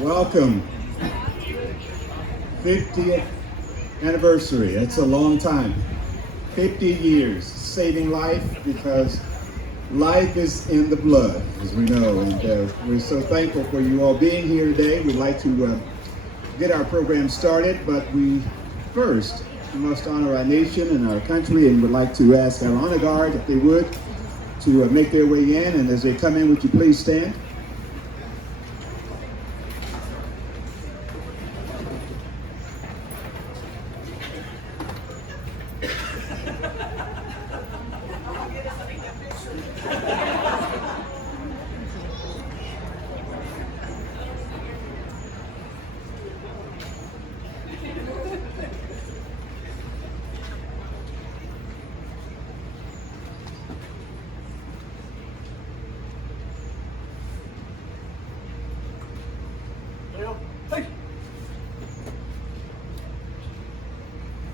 Welcome. 50th anniversary. That's a long time. 50 years saving life, because life is in the blood, as we know. And we're so thankful for you all being here today. We'd like to get our program started, but we first must honor our nation and our country, and would like to ask our honor guard, if they would, to make their way in. And as they come in, would you please stand?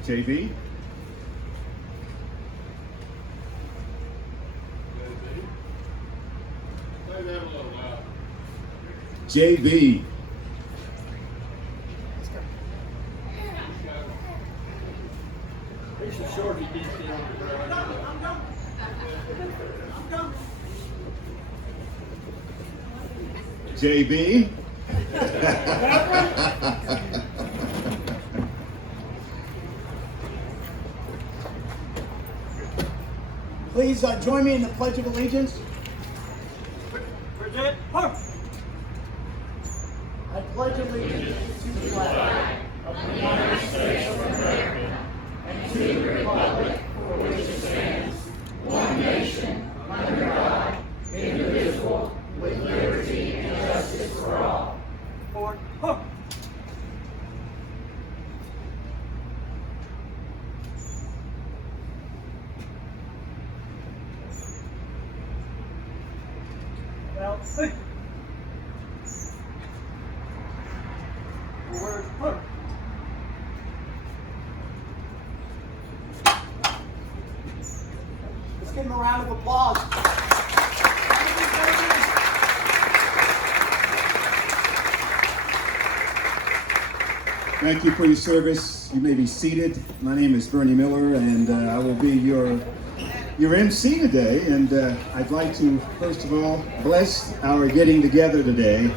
JB. JB. JB. Please join me in the Pledge of Allegiance. I pledge allegiance to the flag of the United States of America and to the republic for which it stands, one nation, under God, indivisible, with liberty and justice for all. Forward. Well, let's give him a round of applause. Thank you for your service. You may be seated. My name is Bernie Miller, and I will be your MC today. And I'd like to, first of all, bless our getting together today.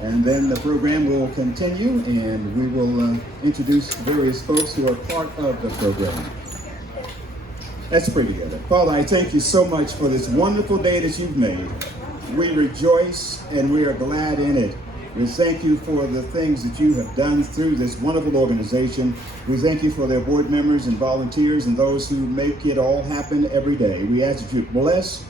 And then the program will continue, and we will introduce various folks who are part of the program. Let's pray together. Father, I thank you so much for this wonderful day that you've made. We rejoice and we are glad in it. We thank you for the things that you have done through this wonderful organization. We thank you for their board members and volunteers and those who make it all happen every day. We ask that you bless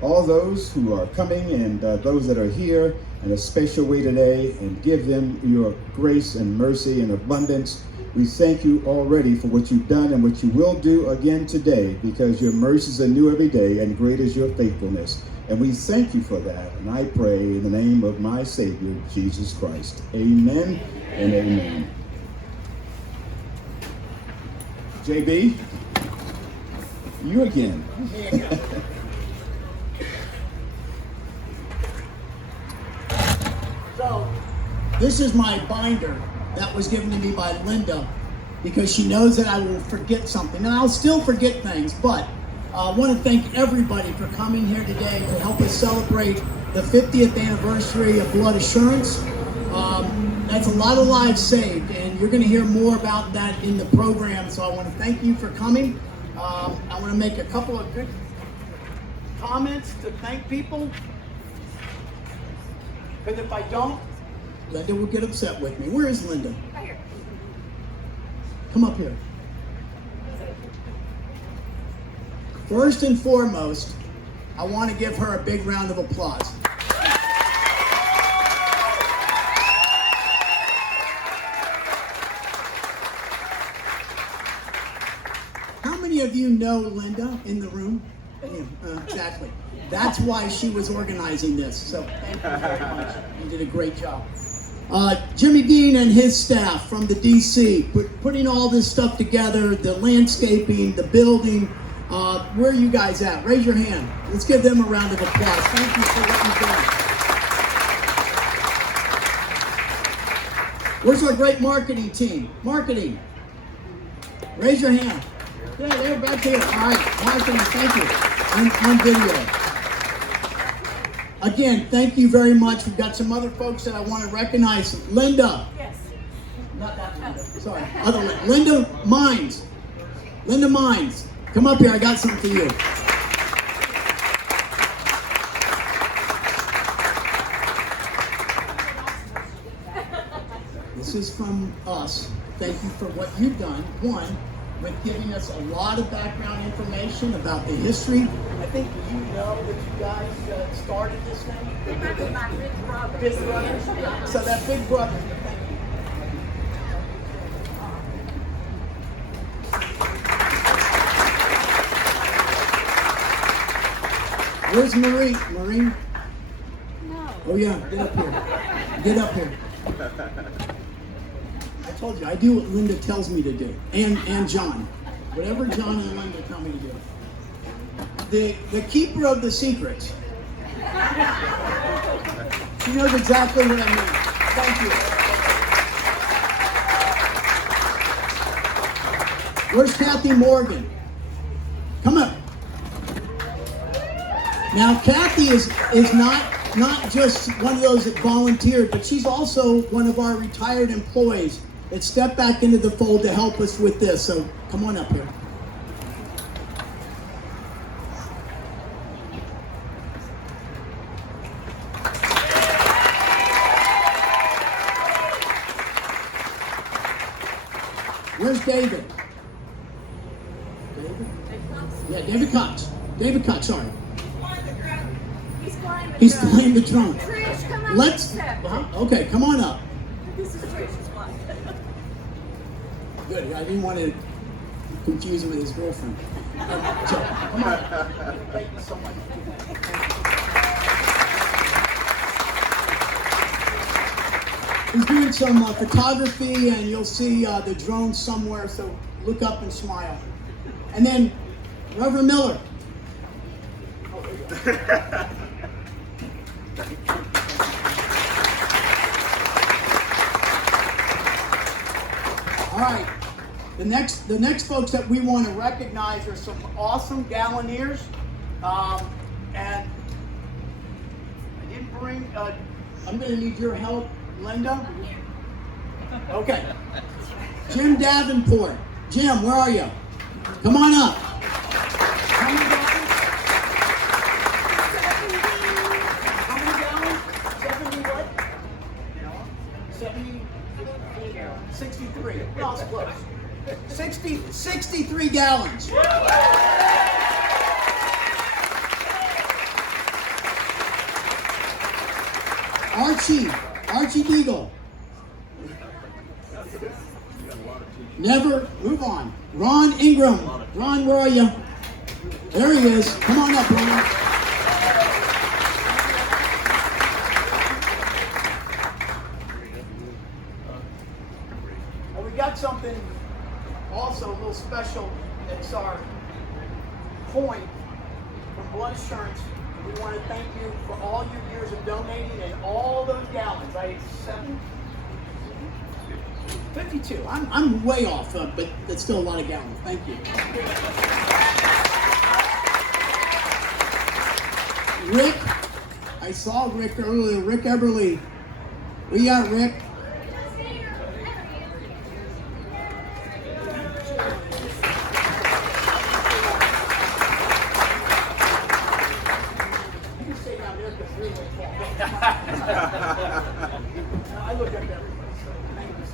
all those who are coming and those that are here in a special way today, and give them your grace and mercy and abundance. We thank you already for what you've done and what you will do again today, because your mercies are new every day and great is your faithfulness. And we thank you for that. And I pray in the name of my Savior, Jesus Christ. Amen and amen. JB, you again. So, this is my binder that was given to me by Linda, because she knows that I will forget something. And I'll still forget things, but I want to thank everybody for coming here today to help us celebrate the 50th anniversary of Blood Assurance. That's a lot of lives saved, and you're going to hear more about that in the program. So I want to thank you for coming. I want to make a couple of good comments to thank people, because if I don't, Linda will get upset with me. Where is Linda? Right here. Come up here. First and foremost, I want to give her a big round of applause. How many of you know Linda in the room? Yeah, exactly. That's why she was organizing this. So thank you very much. You did a great job. Jimmy Dean and his staff from the DC, putting all this stuff together, the landscaping, the building. Where are you guys at? Raise your hand. Let's give them a round of applause. Thank you for what you've done. Where's our great marketing team? Marketing. Raise your hand. Yeah, they're back here. All right, marketing, thank you. On video. Again, thank you very much. We've got some other folks that I want to recognize. Linda. Yes. Not that Linda. Sorry. Other Linda. Linda Mines. Linda Mines. Come up here. I got something for you. This is from us. Thank you for what you've done. One, with giving us a lot of background information about the history. I think you know that you guys started this thing. It might be my big brother. Big brother. So that big brother. Thank you. Where's Marie? Marie? No. Oh yeah, get up here. Get up here. I told you, I do what Linda tells me to do. And John. Whatever John and Linda tell me to do. The keeper of the secrets. She knows exactly what I mean. Thank you. Where's Kathy Morgan? Come up. Now Kathy is not just one of those that volunteered, but she's also one of our retired employees that stepped back into the fold to help us with this. So come on up here. Where's David? David? Yeah, David Cox. David Cox, sorry. He's playing the drum. Trish, come on. Let's. Okay, come on up. This is Trish's wife. Good. I didn't want to confuse him with his girlfriend. Joe, come on. Thank you so much. He's doing some photography, and you'll see the drone somewhere. So look up and smile. And then Reverend Miller. All right, the next folks that we want to recognize are some awesome Galloniers, and I didn't bring. I'm going to need your help, Linda. Okay, Jim Davenport. Jim, where are you? Come on up. How many gallons? 70 what? 70. 63. No, it's close. 63 gallons. Archie Deagle. Never, move on. Ron Ingram. Ron, where are you? There he is. Come on up, Ron. Something also a little special. It's our coin from Blood Assurance. We want to thank you for all your years of donating and all those gallons. 52. I'm way off, but that's still a lot of gallons. Thank you. Rick, I saw Rick earlier. Rick Eberly. Where you at, Rick? I look up everybody, so thank you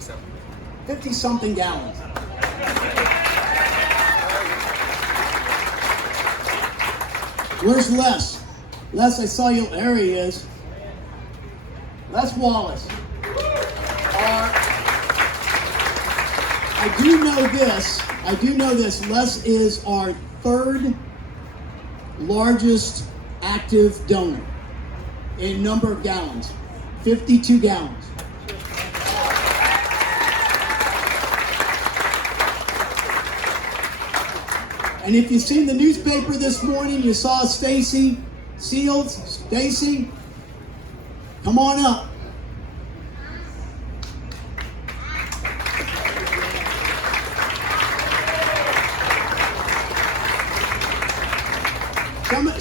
so much. 50-something gallons. Where's Les? Les, I saw you. There he is. Les Wallace. I do know this. Les is our third largest active donor in number of gallons, 52 gallons. And if you've seen the newspaper this morning, you saw Stacy Seals. Stacy, Come on up.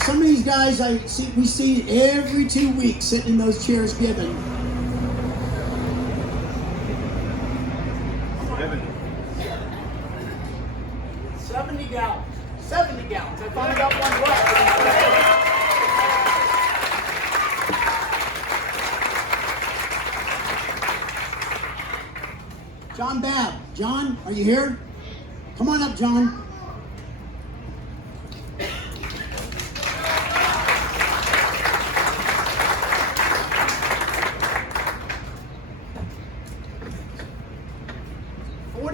Some of these guys we see every 2 weeks sitting in those chairs giving. Kevin. 70 gallons. 70 gallons. I finally got one left. John Babb. John, are you here? Come on up, John.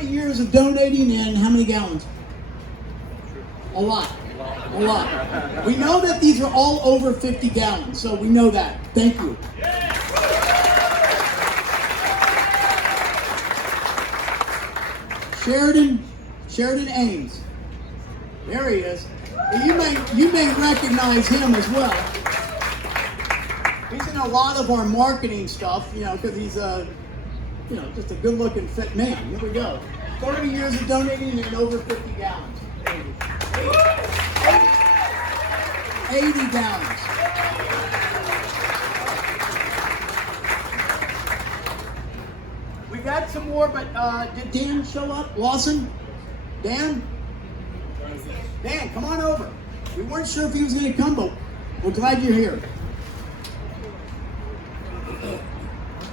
Years of donating, and how many gallons? A lot. A lot. We know that these are all over 50 gallons, so we know that. Thank you. Sheridan Ames. There he is. You may recognize him as well. He's in a lot of our marketing stuff, because he's just a good-looking fit man. Here we go. 30 years of donating and over 50 gallons. 80 gallons. We got some more, but did Dan show up? Lawson? Dan? Dan, come on over. We weren't sure if he was going to come, but we're glad you're here.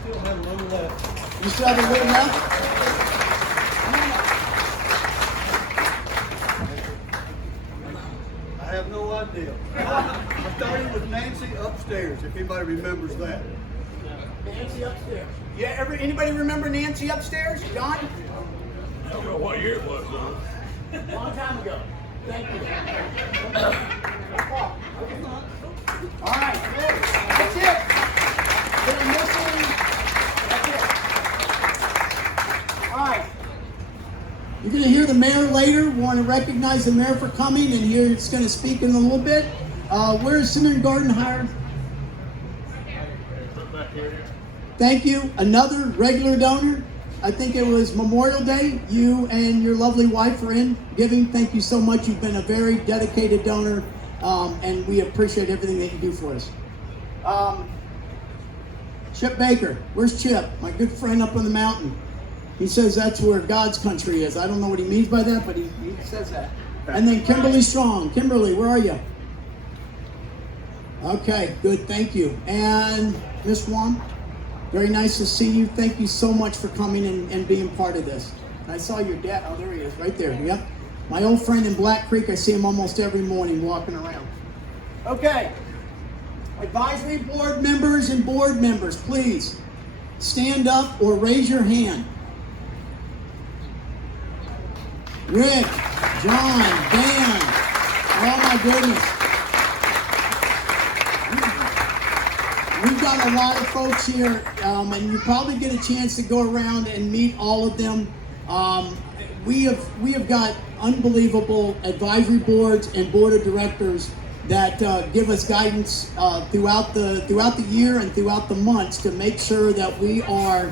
Still have a little left. You still have a little left? I have no idea. I started with Nancy upstairs, if anybody remembers that. Nancy upstairs. Yeah, anybody remember Nancy upstairs? John? I don't know what year it was, though. Long time ago. Thank you. All right, good. That's it. They're missing. That's it. All right. You're going to hear the mayor later. We want to recognize the mayor for coming, and here it's going to speak in a little bit. Where's Center Garden Hire? Thank you. Another regular donor. I think it was Memorial Day. You and your lovely wife were in giving. Thank you so much. You've been a very dedicated donor, and we appreciate everything that you do for us. Chip Baker. Where's Chip? My good friend up on the mountain. He says that's where God's country is. I don't know what he means by that, but he says that. And then Kimberly Strong. Kimberly, where are you? Okay, good. Thank you. And Miss Wong. Very nice to see you. Thank you so much for coming and being part of this. And I saw your dad. Oh, there he is, right there. Yep. My old friend in Black Creek. I see him almost every morning walking around. Okay. Advisory board members and board members, please stand up or raise your hand. Rick, John, Dan. Oh my goodness. We've got a lot of folks here, and you probably get a chance to go around and meet all of them. We have got unbelievable advisory boards and board of directors that give us guidance throughout the year and throughout the months to make sure that we are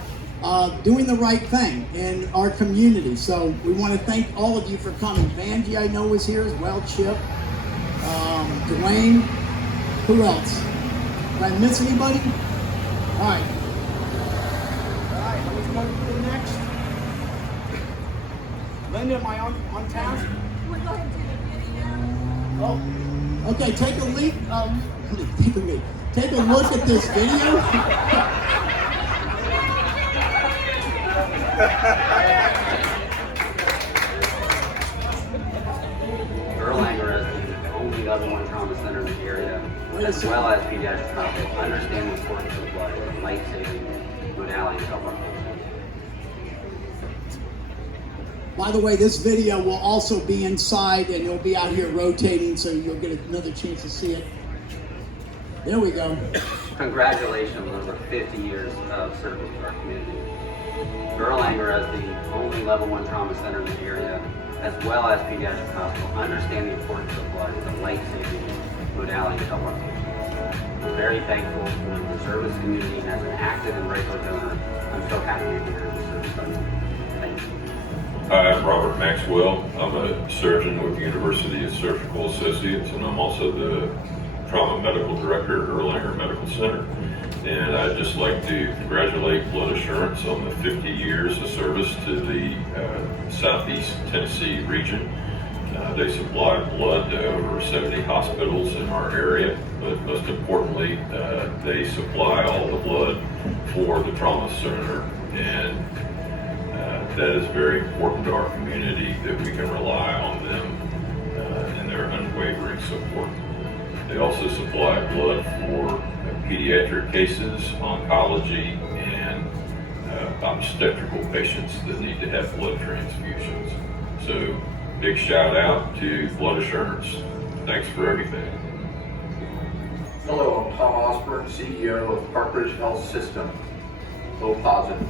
doing the right thing in our community. So we want to thank all of you for coming. Vanjie, I know, was here as well. Chip, Dwayne, who else? Did I miss anybody? All right. Let's go to the next. Linda, am I on task? We'll go ahead and do the video. Oh, okay. Take a look at this video. Erlanger is the only level 1 trauma center in the area, as well as pediatric hospital, understand the importance of blood as a life-saving modality to help our patients. By the way, this video will also be inside, and it'll be out here rotating, so you'll get another chance to see it. There we go. Congratulations on over 50 years of service to our community. Erlanger is the only level 1 trauma center in the area, as well as pediatric hospital, understand the importance of blood as a life-saving modality to help our patients. I'm very thankful for the service community, and as an active and regular donor, I'm so happy to be here in the service community. Thank you. Hi, I'm Robert Maxwell. I'm a surgeon with the University of Surgical Associates, and I'm also the Trauma Medical Director at Erlanger Medical Center. And I'd just like to congratulate Blood Assurance on the 50 years of service to the Southeast Tennessee region. They supply blood to over 70 hospitals in our area, but most importantly, they supply all the blood for the trauma center. And that is very important to our community, that we can rely on them and their unwavering support. They also supply blood for pediatric cases, oncology, and obstetrical patients that need to have blood transfusions. So, big shout out to Blood Assurance. Thanks for everything. Hello, I'm Tom Osborne, CEO of Parkridge Health System. O positive.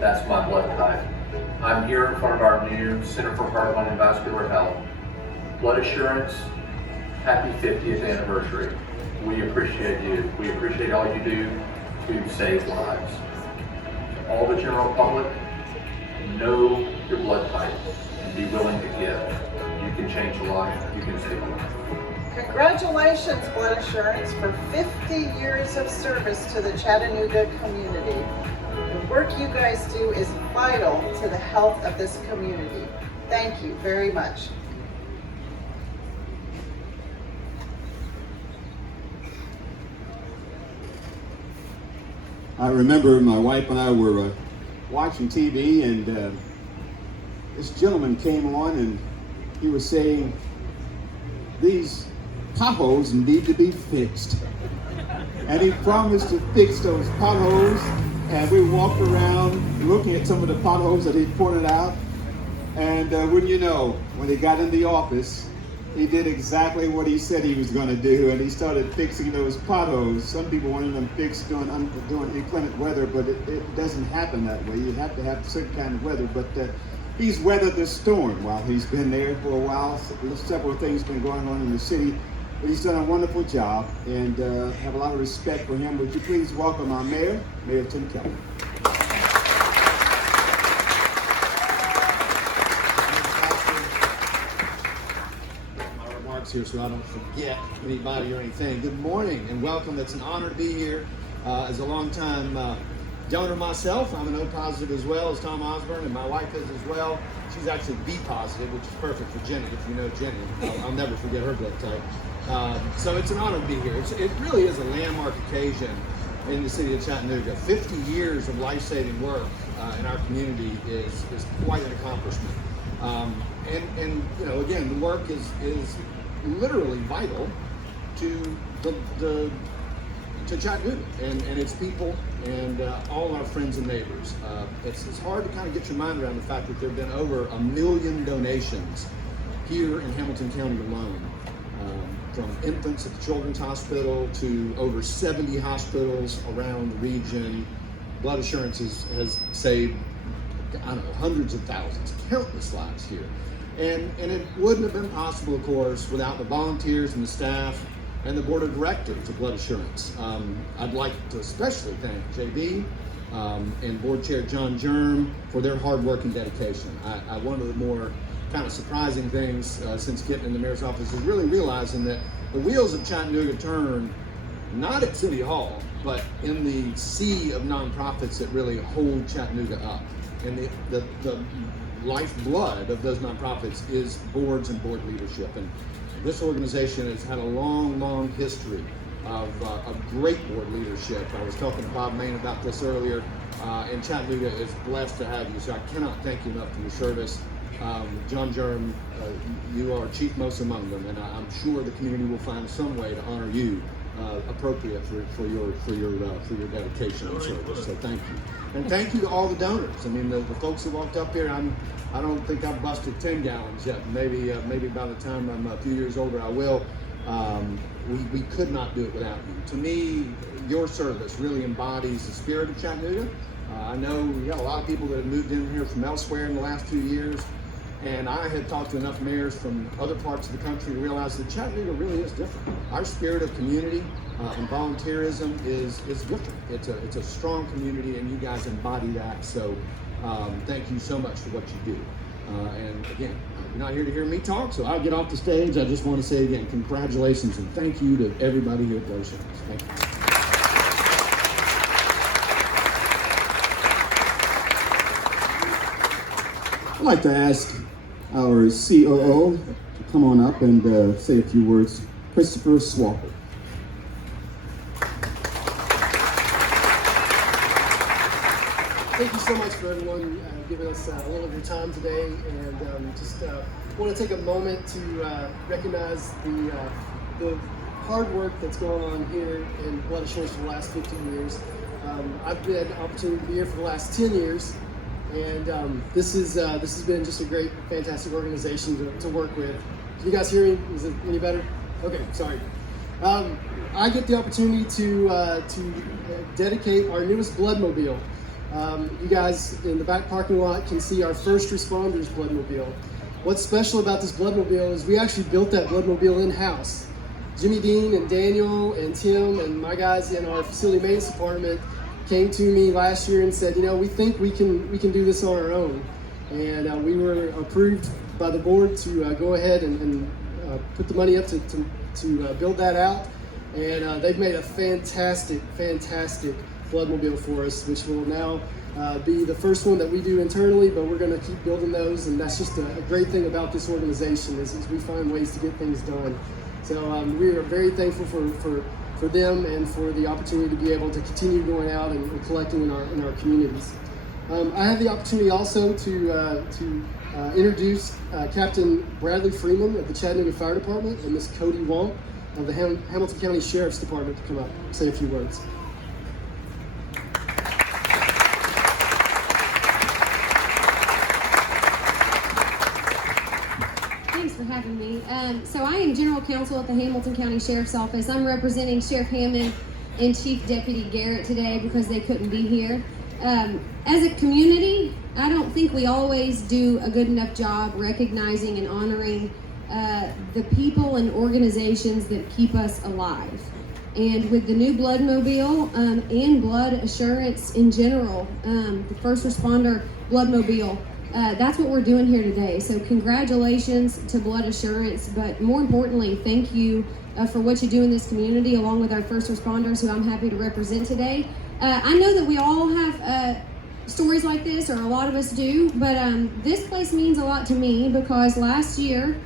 That's my blood type. I'm here in front of our new Center for Heart, Lung, and Vascular Health. Blood Assurance, happy 50th anniversary. We appreciate you. We appreciate all you do to save lives. All the general public, know your blood type and be willing to give. You can change a life. You can save a life. Congratulations, Blood Assurance, for 50 years of service to the Chattanooga community. The work you guys do is vital to the health of this community. Thank you very much. I remember my wife and I were watching TV, and this gentleman came on, and he was saying, these potholes need to be fixed. And he promised to fix those potholes, and we walked around looking at some of the potholes that he pointed out, and wouldn't you know, when he got in the office, he did exactly what he said he was going to do, and he started fixing those potholes. Some people wanted them fixed during inclement weather, but it doesn't happen that way. You have to have a certain kind of weather, but he's weathered the storm while he's been there for a while. Several things been going on in the city, but he's done a wonderful job, and have a lot of respect for him. Would you please welcome our mayor, Mayor Tim Kelly. Here so I don't forget anybody or anything. Good morning and welcome. It's an honor to be here. As a long-time donor myself, I'm an O positive as well as Tom Osborne, and my wife is as well. She's actually B positive, which is perfect for Jenny. If you know Jenny, I'll never forget her blood type. So it's an honor to be here. It really is a landmark occasion in the city of Chattanooga. 50 years of life-saving work in our community is quite an accomplishment. And you know, again, the work is literally vital to to Chattanooga and its people and all our friends and neighbors. It's hard to kind of get your mind around the fact that there have been over 1 million donations here in Hamilton County alone, from infants at the Children's Hospital to over 70 hospitals around the region. Blood Assurance has saved, I don't know, hundreds of thousands, countless lives here. And it wouldn't have been possible, of course, without the volunteers and the staff and the board of directors of Blood Assurance. I'd like to especially thank JB and board chair John Germ for their hard work and dedication. One of the more kind of surprising things since getting in the mayor's office is really realizing that the wheels of Chattanooga turn not at City Hall, but in the sea of nonprofits that really hold Chattanooga up. And the lifeblood of those nonprofits is boards and board leadership. And this organization has had a long history of great board leadership. I was talking to Bob Main about this earlier, and Chattanooga is blessed to have you, so I cannot thank you enough for your service. John Germ, you are chief most among them, and I'm sure the community will find some way to honor you appropriate for your dedication and service. So thank you. And thank you to all the donors. I mean, the folks that walked up here, I don't think I've busted 10 gallons yet. Maybe by the time I'm a few years older, I will. We could not do it without you. To me, your service really embodies the spirit of Chattanooga. I know we got a lot of people that have moved in here from elsewhere in the last 2 years, and I had talked to enough mayors from other parts of the country to realize that Chattanooga really is different. Our spirit of community, and volunteerism is different. It's a strong community, and you guys embody that. So thank you so much for what you do. And again, you're not here to hear me talk, so I'll get off the stage. I just want to say again, congratulations and thank you to everybody here at Blood Assurance. Thank you. I'd like to ask our COO to come on up and say a few words. Christopher Swalker. Thank you so much for everyone giving us a little of your time today, and just want to take a moment to recognize the hard work that's going on here in Blood Assurance for the last 15 years. I've had the opportunity to be here for the last 10 years, and this has been just a great, fantastic organization to work with. Can you guys hear me? Is it any better? Okay, sorry. I get the opportunity to dedicate our newest Bloodmobile. You guys in the back parking lot can see our first responders Bloodmobile. What's special about this Bloodmobile is we actually built that Bloodmobile in-house. Jimmy Dean and Daniel and Tim and my guys in our facility maintenance department came to me last year and said, you know, we think we can do this on our own. And we were approved by the board to go ahead and put the money up to build that out. And they've made a fantastic Bloodmobile for us, which will now be the first one that we do internally, but we're going to keep building those, and that's just a great thing about this organization is we find ways to get things done. So we are very thankful for them and for the opportunity to be able to continue going out and collecting in our communities. I have the opportunity also to introduce Captain Bradley Freeman of the Chattanooga Fire Department and Miss Cody Wong of the Hamilton County Sheriff's Department to come up and say a few words. Thanks for having me. So I am General Counsel at the Hamilton County Sheriff's Office. I'm representing Sheriff Hammond and Chief Deputy Garrett today because they couldn't be here. As a community, I don't think we always do a good enough job recognizing and honoring the people and organizations that keep us alive. And with the new Bloodmobile and Blood Assurance in general, the first responder Bloodmobile, that's what we're doing here today. So congratulations to Blood Assurance, but more importantly, thank you for what you do in this community along with our first responders who I'm happy to represent today. I know that we all have stories like this, or a lot of us do, but this place means a lot to me because last year,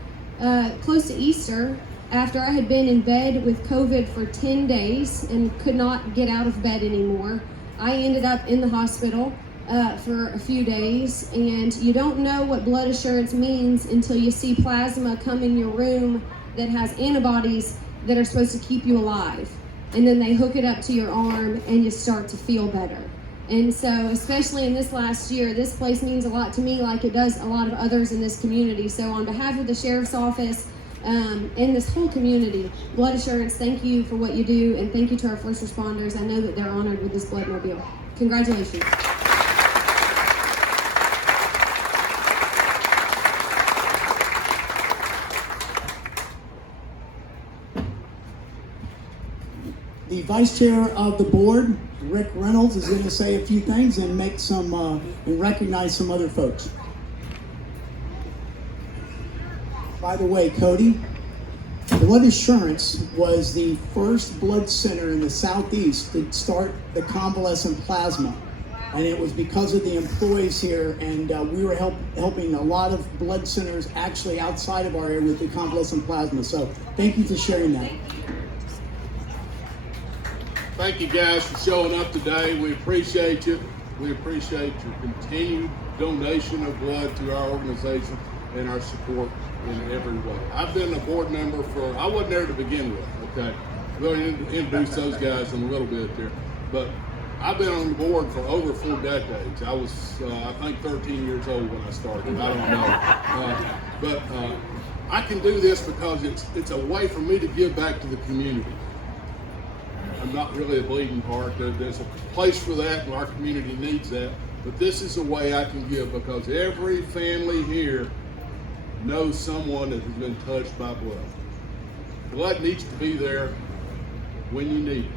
close to Easter, after I had been in bed with COVID for 10 days and could not get out of bed anymore, I ended up in the hospital for a few days, and you don't know what blood assurance means until you see plasma come in your room that has antibodies that are supposed to keep you alive. And then they hook it up to your arm and you start to feel better. And so, especially in this last year, this place means a lot to me like it does a lot of others in this community. So on behalf of the Sheriff's Office and this whole community, Blood Assurance, thank you for what you do, and thank you to our first responders. I know that they're honored with this Bloodmobile. Congratulations. The Vice Chair of the Board, Rick Reynolds, is going to say a few things and make some and recognize some other folks. By the way, Cody, Blood Assurance was the first blood center in the Southeast to start the convalescent plasma. And it was because of the employees here, and we were helping a lot of blood centers actually outside of our area with the convalescent plasma. So thank you for sharing that. Thank you guys for showing up today. We appreciate you. We appreciate your continued donation of blood to our organization and our support in every way. I've been a board member I wasn't there to begin with, okay? I'm going to introduce those guys in a little bit there. But I've been on the board for over 4 decades. I was, I think, 13 years old when I started. I don't know. But I can do this because it's a way for me to give back to the community. I'm not really a bleeding heart. There's a place for that, and our community needs that. But this is a way I can give because every family here knows someone that has been touched by blood. Blood needs to be there when you need it.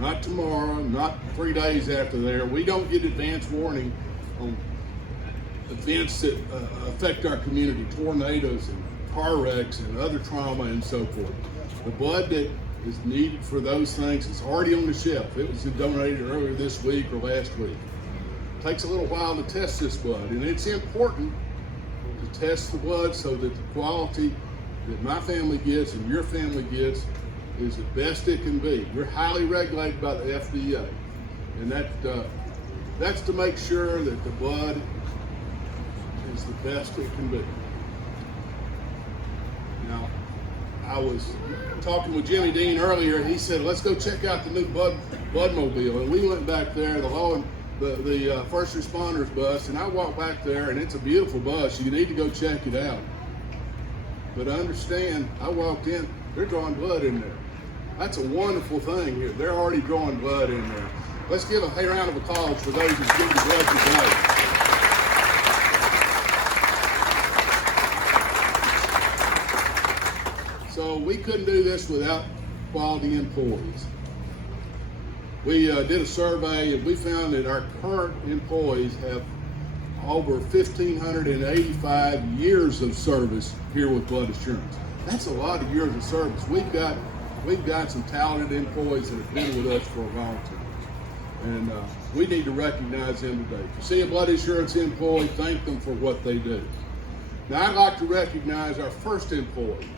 Not tomorrow, not 3 days after there. We don't get advance warning on events that affect our community, tornadoes and car wrecks and other trauma and so forth. The blood that is needed for those things is already on the shelf. It was donated earlier this week or last week. It takes a little while to test this blood, and it's important to test the blood so that the quality that my family gets and your family gets is the best it can be. We're highly regulated by the FDA, and that's to make sure that the blood is the best it can be. Now, I was talking with Jimmy Dean earlier. He said, let's go check out the new Bloodmobile. And we went back there, the first responders bus, and I walked back there, and it's a beautiful bus. You need to go check it out. But understand, I walked in, they're drawing blood in there. That's a wonderful thing here. They're already drawing blood in there. Let's give a round of applause for those who give the blood today. So we couldn't do this without quality employees. We did a survey, and we found that our current employees have over 1,585 years of service here with Blood Assurance. That's a lot of years of service. We've got some talented employees that have been with us for a long time, and we need to recognize them today. If you see a Blood Assurance employee, thank them for what they do. Now, I'd like to recognize our first employee,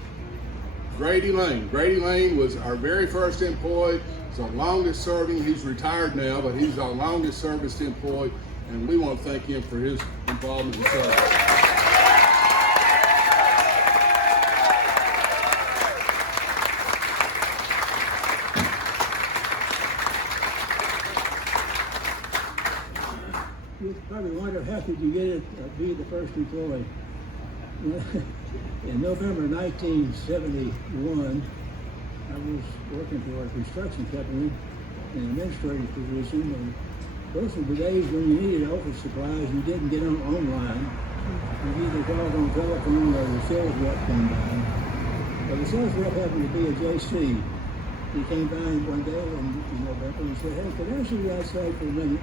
Brady Lane. Brady Lane was our very first employee. He's our longest serving. He's retired now, but he's our longest service employee, and we want to thank him for his involvement in service. You probably wonder how could you get it to be the first employee. In November 1971, I was working for a construction company in an administrative position, and those were the days when you needed office supplies. You didn't get on online. You either called on telephone or the sales rep came by. But the sales rep happened to be a JC. He came by one day and said, "Hey, could I see you outside for a minute?"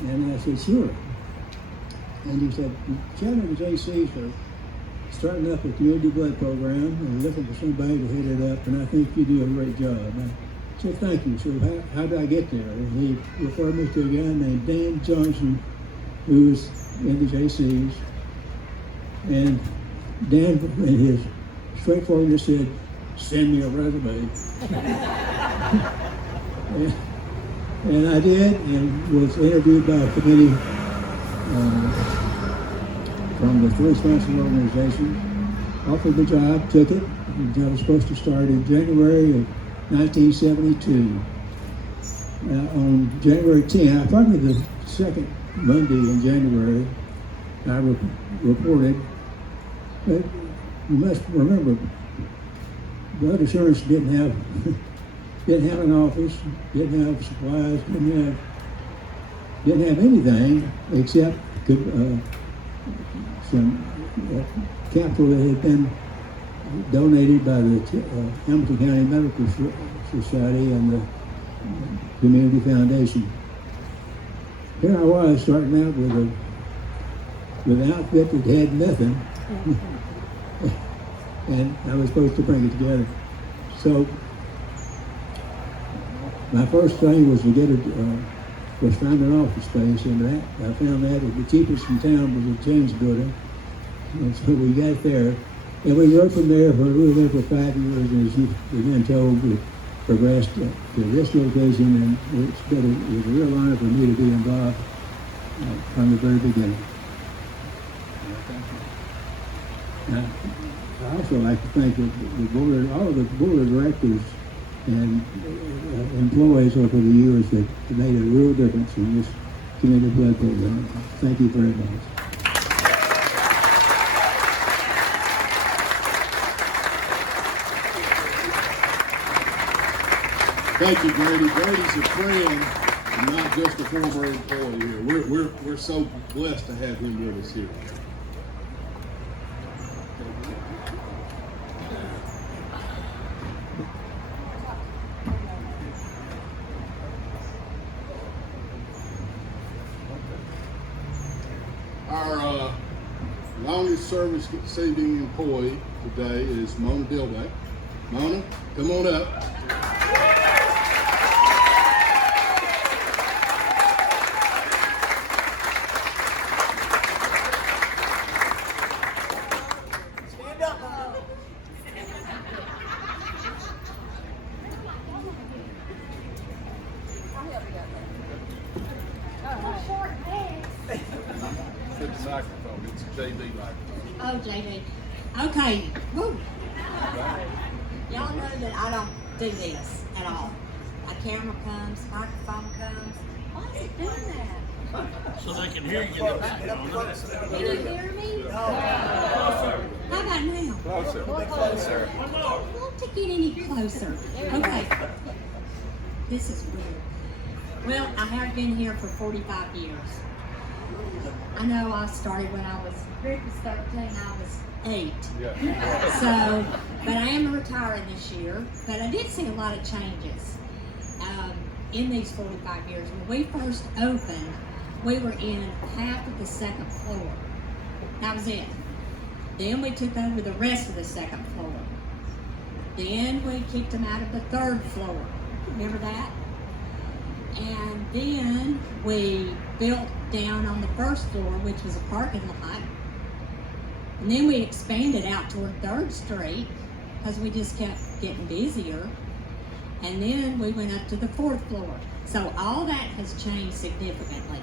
And I said, "Sure." And he said, "Chattanooga JCs are starting up a community blood program and we're looking for somebody to head it up, and I think you do a great job." I said, "Thank you." So how did I get there? And he referred me to a guy named Dan Johnson, who was in the JCs. And Dan, in his straightforwardness, said, "Send me a resume." And I did, and was interviewed by a committee from the three sponsor organizations, offered the job, took it. The job was supposed to start in January of 1972. On January 10th, probably the second Monday in January, I reported that you must remember, Blood Assurance didn't have an office, didn't have supplies, didn't have anything except some capital that had been donated by the Hamilton County Medical Society and the Community Foundation. Here I was starting out with an outfit that had nothing, and I was supposed to bring it together. So my first thing was to was find an office space, and I found that the cheapest in town was the James Building, and so we got there, and we worked from there we were there for 5 years, and as you've been told, we progressed to this location, and it was a real honor for me to be involved from the very beginning. Now, I also like to thank all of the board of directors and employees over the years that made a real difference in this community blood program. Thank you very much. Thank you, Brady. Brady's a friend and not just a former employee here. We're so blessed to have him with us here. service receiving employee today is Mona Dilbeck. Mona, come on up. Stand up, Mom. Sit the microphone. It's a JB microphone. Oh, JD. Okay. Woo. Y'all know that I don't do this at all. A camera comes, microphone comes. Why is it doing that? So they can hear you. Can you hear me? How about now? Closer. I don't want to get any closer. Okay. This is weird. Well, I have been here for 45 years. I know I started when I was, Rick was 13, I was 8. Yeah. So, but I am retiring this year, but I did see a lot of changes in these 45 years. When we first opened, we were in half of the second floor. That was it. Then we took over the rest of the second floor. Then we kicked them out of the third floor. Remember that? And then we built down on the first floor, which was a parking lot. And then we expanded out toward 3rd Street because we just kept getting busier. And then we went up to the 4th floor. So all that has changed significantly.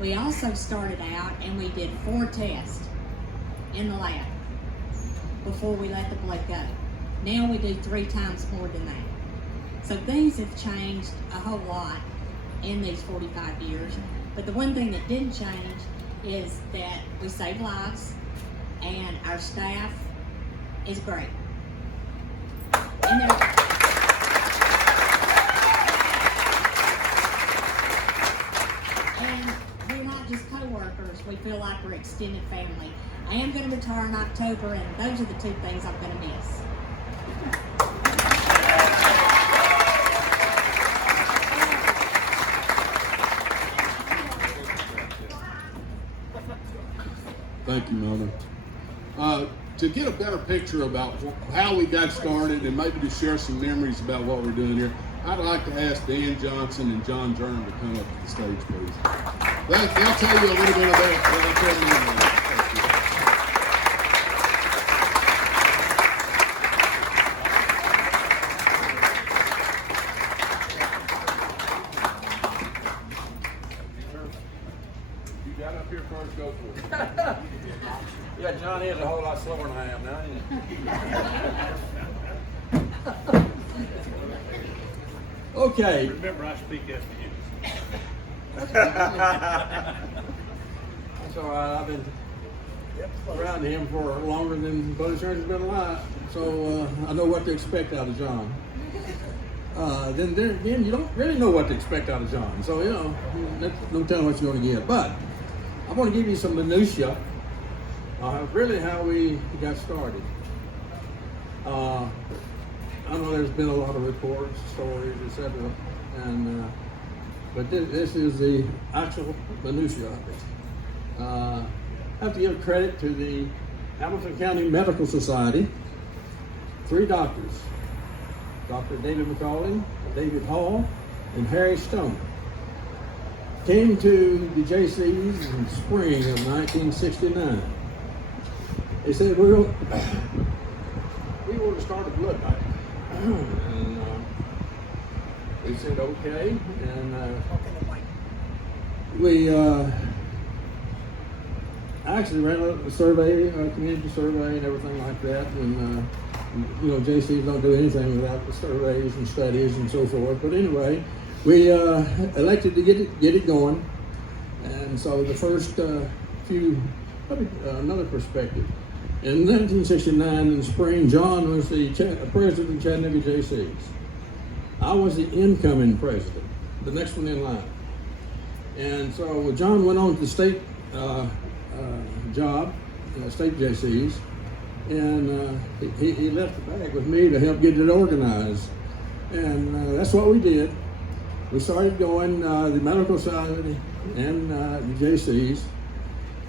We also started out and we did 4 tests in the lab before we let the blood go. Now we do 3 times more than that. So things have changed a whole lot in these 45 years. But the one thing that didn't change is that we save lives and our staff is great. And we're not just co-workers, we feel like we're extended family. I am going to retire in October, and those are the 2 things I'm going to miss. Thank you, Mona. To get a better picture about how we got started and maybe to share some memories about what we're doing here, I'd like to ask Dan Johnson and John Jern to come up to the stage, please. They'll tell you a little bit about what I'm telling you about. You got up here first, go for it. Yeah, John is a whole lot slower than I am now, isn't he? Okay. Remember, I speak after you. That's all right. I've been around him for longer than Buddy Church has been alive, so I know what to expect out of John. Then again, you don't really know what to expect out of John, so you know, don't tell him what you're going to get. But I want to give you some minutia. Really how we got started. I know there's been a lot of reports, stories, etc. And but this is the actual minutia of it. I have to give credit to the Hamilton County Medical Society. 3 doctors, Dr. David McCauley, David Hall, and Harry Stone, came to the JCs in spring of 1969. They said, we want to start a blood bank. And we said, okay. And we actually ran a survey, a community survey and everything like that. And, you know, JCs don't do anything without the surveys and studies and so forth. But anyway, we elected to get it going. And so the first few, another perspective. In 1969, in spring, John was the president of Chattanooga JCs. I was the incoming president, the next one in line. And so John went on to the state job, state JCs, and he left the bag with me to help get it organized. And that's what we did. We started going, the medical society and the JCs.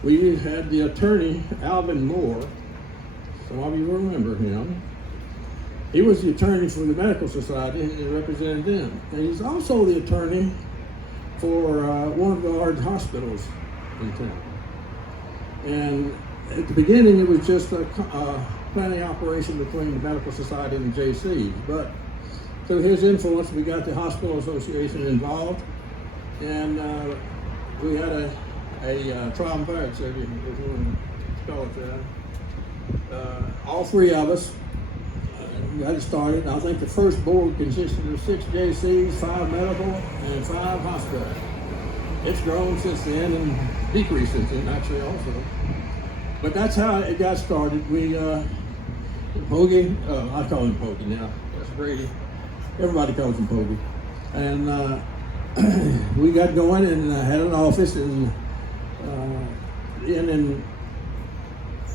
we had the attorney, Alvin Moore. Some of you will remember him. He was the attorney for the Medical Society and represented them. And he's also the attorney for one of the large hospitals in town. And at the beginning, it was just a planning operation between the Medical Society and the JCs. But through his influence, we got the Hospital Association involved. And we had a trial and fire, if you want to call it that. All three of us got it started. I think the first board consisted of 6 JCs, 5 medical, and 5 hospitals. It's grown since then and decreased since then, actually, also. But that's how it got started. We, Pogie, I call him Pogie now. That's Brady. Everybody calls him Pogie. And we got going and had an office, and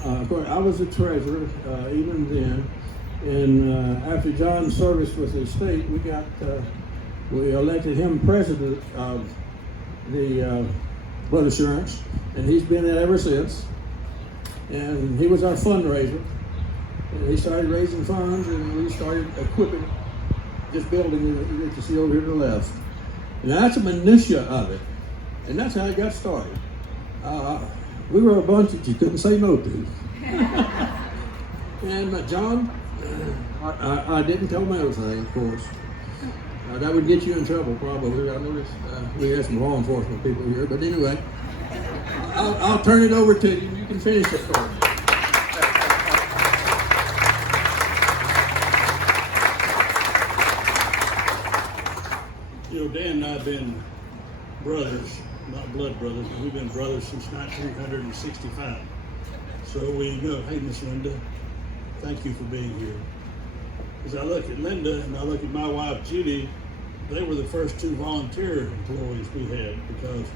of course, I was the treasurer even then. And after John's service with the state, we elected him president of the blood assurance, and he's been that ever since. And he was our fundraiser. And he started raising funds, and we started equipping this building that you see over here to the left. And that's a minutia of it, and that's how it got started. We were a bunch that you couldn't say no to. And John, I didn't tell him everything, of course. That would get you in trouble, probably. I noticed we had some law enforcement people here, but anyway, I'll turn it over to you. You can finish the story. You know, Dan and I have been brothers, not blood brothers, but we've been brothers since 1965. So we know, hey, Miss Linda, thank you for being here. As I look at Linda and I look at my wife, Judy, they were the first 2 volunteer employees we had, because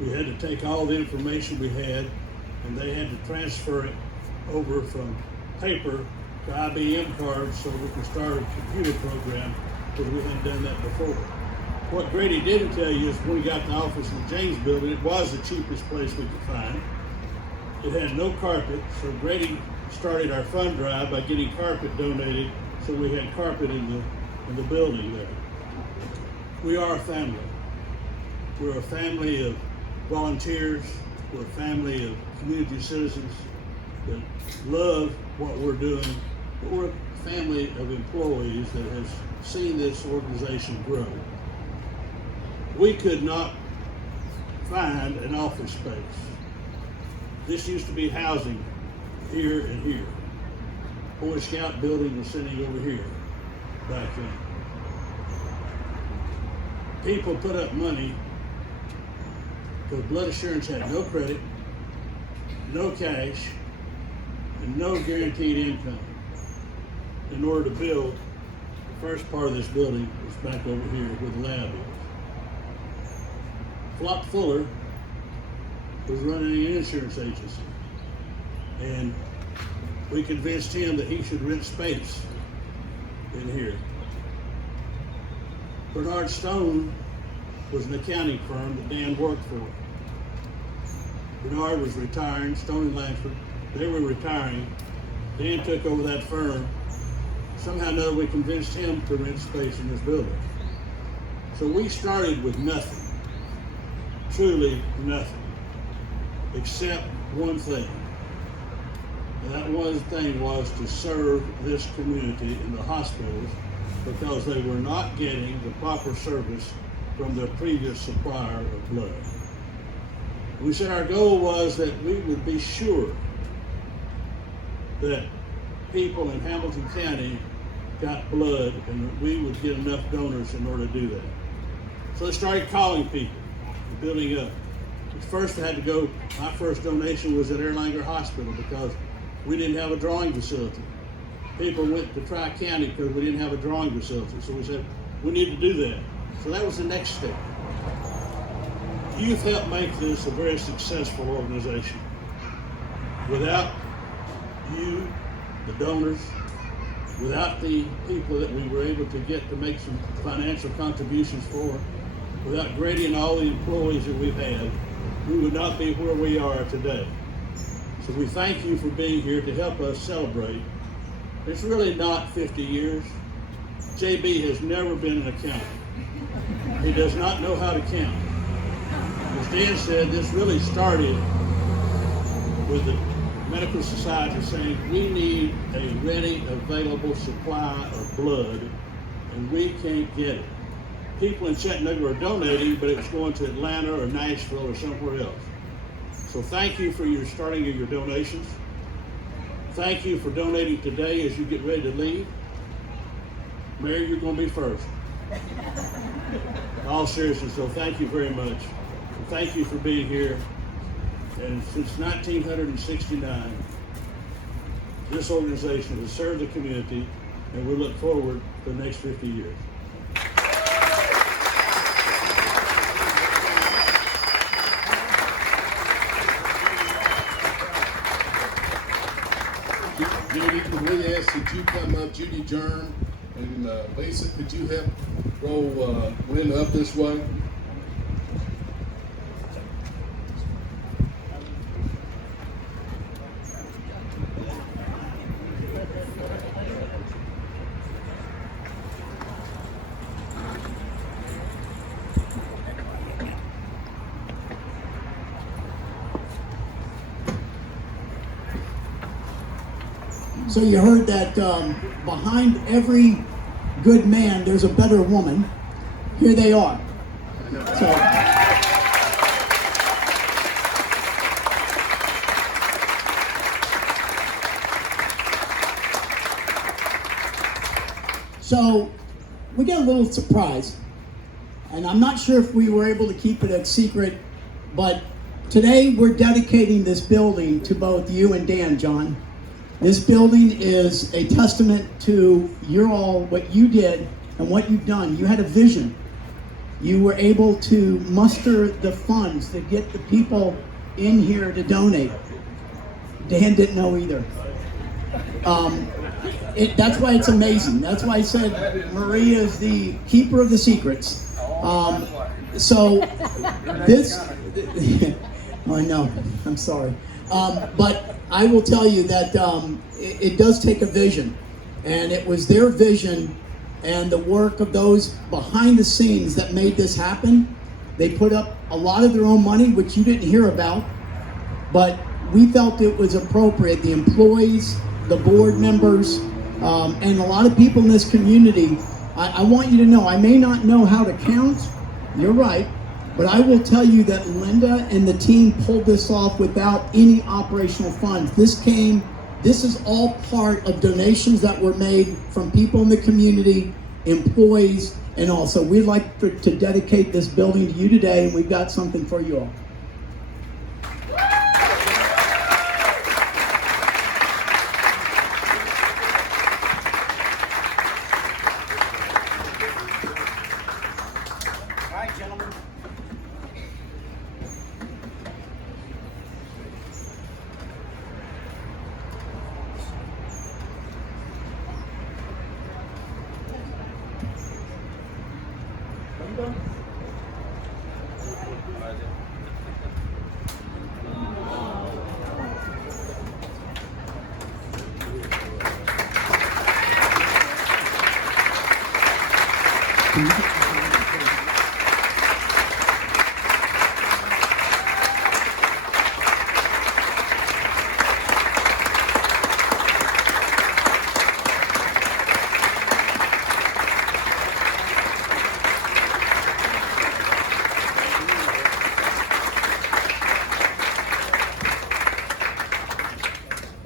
we had to take all the information we had and they had to transfer it over from paper to IBM cards so we could start a computer program, because we hadn't done that before. What Grady didn't tell you is when we got the office in the James building, it was the cheapest place we could find. It had no carpet, so Grady started our fund drive by getting carpet donated, so we had carpet in the building there. We are a family. We're a family of volunteers. We're a family of community citizens that love what we're doing. But we're a family of employees that has seen this organization grow. We could not find an office space. This used to be housing here and here. Boy Scout building was sitting over here back then. People put up money because blood assurance had no credit, no cash, and no guaranteed income. In order to build, the first part of this building was back over here where the lab is. Flop Fuller was running an insurance agency, and we convinced him that he should rent space in here. Bernard Stone was an accounting firm that Dan worked for. Bernard was retiring, Stone and Lansford, they were retiring. Dan took over that firm. Somehow or another we convinced him to rent space in this building. So we started with nothing, truly nothing, except one thing. And that one thing was to serve this community in the hospitals, because they were not getting the proper service from their previous supplier of blood. We said our goal was that we would be sure that people in Hamilton County got blood and that we would get enough donors in order to do that. So they started calling people and building up. At first I had to go, my first donation was at Erlanger Hospital because we didn't have a drawing facility. People went to Tri-County because we didn't have a drawing facility. So we said, we need to do that. So that was the next step. Youth helped make this a very successful organization. Without you, the donors, without the people that we were able to get to make some financial contributions for, without Grady and all the employees that we've had, we would not be where we are today. So we thank you for being here to help us celebrate. It's really not 50 years. JB has never been an accountant. He does not know how to count. As Dan said, this really started with the Medical Society saying we need a ready, available supply of blood, and we can't get it. People in Chattanooga are donating, but it's going to Atlanta or Nashville or somewhere else. So thank you for your starting of your donations. Thank you for donating today as you get ready to leave. Mary, you're going to be first. All seriousness, so thank you very much. And thank you for being here. And since 1969, this organization has served the community, and we look forward to the next 50 years. Judy, could we ask that you come up, Judy Germ, and Lisa, could you help roll Linda up this way? So you heard that behind every good man, there's a better woman. Here they are. So we got a little surprise. And I'm not sure if we were able to keep it a secret, but today we're dedicating this building to both you and Dan, John. This building is a testament to what you did and what you've done. You had a vision. You were able to muster the funds to get the people in here to donate. Dan didn't know either. That's why it's amazing. That's why I said Maria is the keeper of the secrets. So this, I know, I'm sorry. But I will tell you that it does take a vision, and it was their vision and the work of those behind the scenes that made this happen. They put up a lot of their own money, which you didn't hear about, but we felt it was appropriate. The employees, the board members, and a lot of people in this community. I want you to know, I may not know how to count, you're right, but I will tell you that Linda and the team pulled this off without any operational funds. This is all part of donations that were made from people in the community, employees, and all. So we'd like to dedicate this building to you today, and we've got something for you all.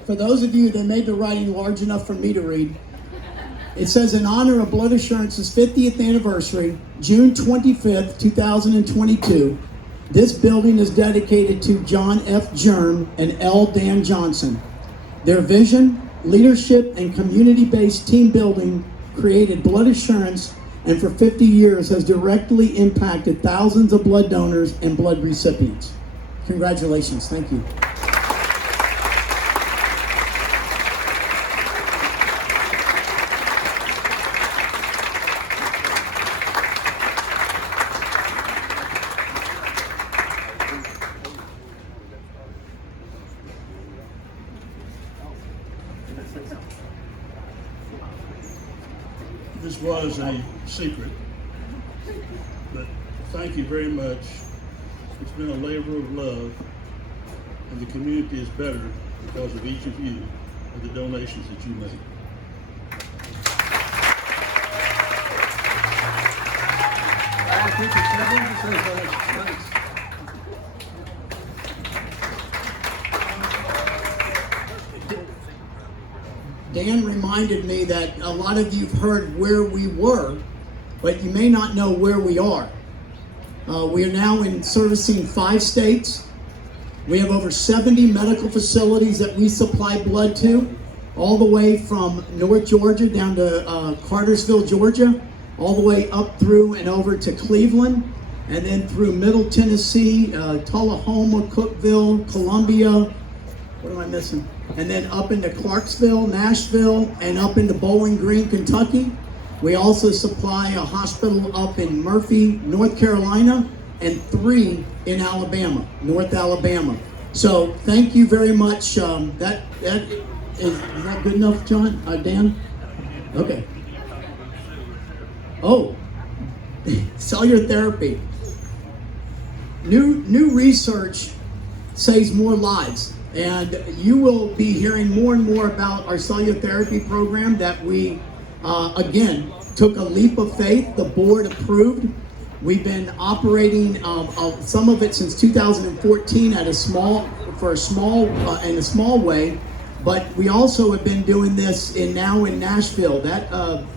For those of you that made the writing large enough for me to read, it says, in honor of Blood Assurance's 50th anniversary, June 25th, 2022, this building is dedicated to John F. Germ and L. Dan Johnson. Their vision, leadership, and community-based team building created Blood Assurance, and for 50 years has directly impacted thousands of blood donors and blood recipients. Congratulations. Thank you. this was a secret, but thank you very much. It's been a labor of love, and the community is better because of each of you and the donations that you make. Dan reminded me that a lot of you've heard where we were, but you may not know where we are. We are now in servicing 5 states. We have over 70 medical facilities that we supply blood to, all the way from North Georgia down to Cartersville, Georgia, all the way up through and over to Cleveland, and then through Middle Tennessee, Tullahoma, Cookeville, Columbia, what am I missing? And then up into Clarksville, Nashville, and up into Bowling Green, Kentucky. We also supply a hospital up in Murphy, North Carolina, and 3 in Alabama, North Alabama. So thank you very much. Is that good enough, John? Dan? Okay. Oh, cellular therapy. New research saves more lives. And you will be hearing more and more about our cellular therapy program that we, again, took a leap of faith. The board approved. We've been operating some of it since 2014 in a small way, but we also have been doing this now in Nashville. That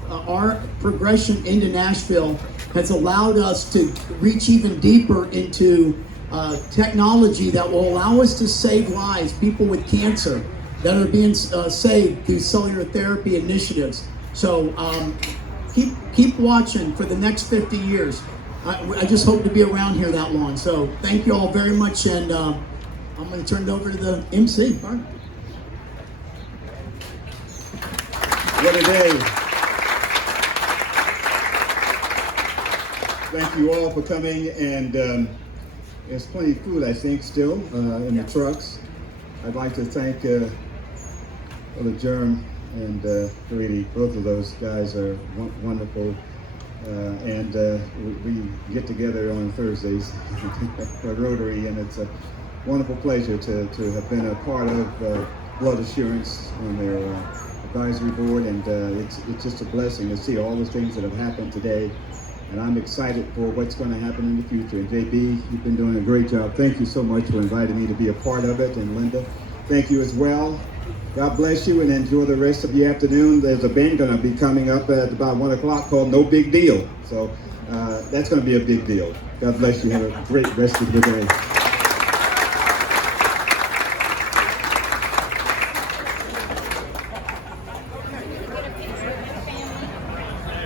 our progression into Nashville has allowed us to reach even deeper into technology that will allow us to save lives, people with cancer that are being saved through cellular therapy initiatives. So keep watching for the next 50 years. I just hope to be around here that long. So thank you all very much, and I'm going to turn it over to the MC. What a day. Thank you all for coming, and there's plenty of food, I think, still in the trucks. I'd like to thank Brother Germ and Brady. Both of those guys are wonderful. And we get together on Thursdays for Rotary, and it's a wonderful pleasure to have been a part of Blood Assurance on their advisory board, and it's just a blessing to see all the things that have happened today. And I'm excited for what's going to happen in the future. And JB, you've been doing a great job. Thank you so much for inviting me to be a part of it. And Linda, thank you as well. God bless you, and enjoy the rest of the afternoon. There's a band going to be coming up at about 1 o'clock called No Big Deal. So that's going to be a big deal. God bless you. Have a great rest of the day.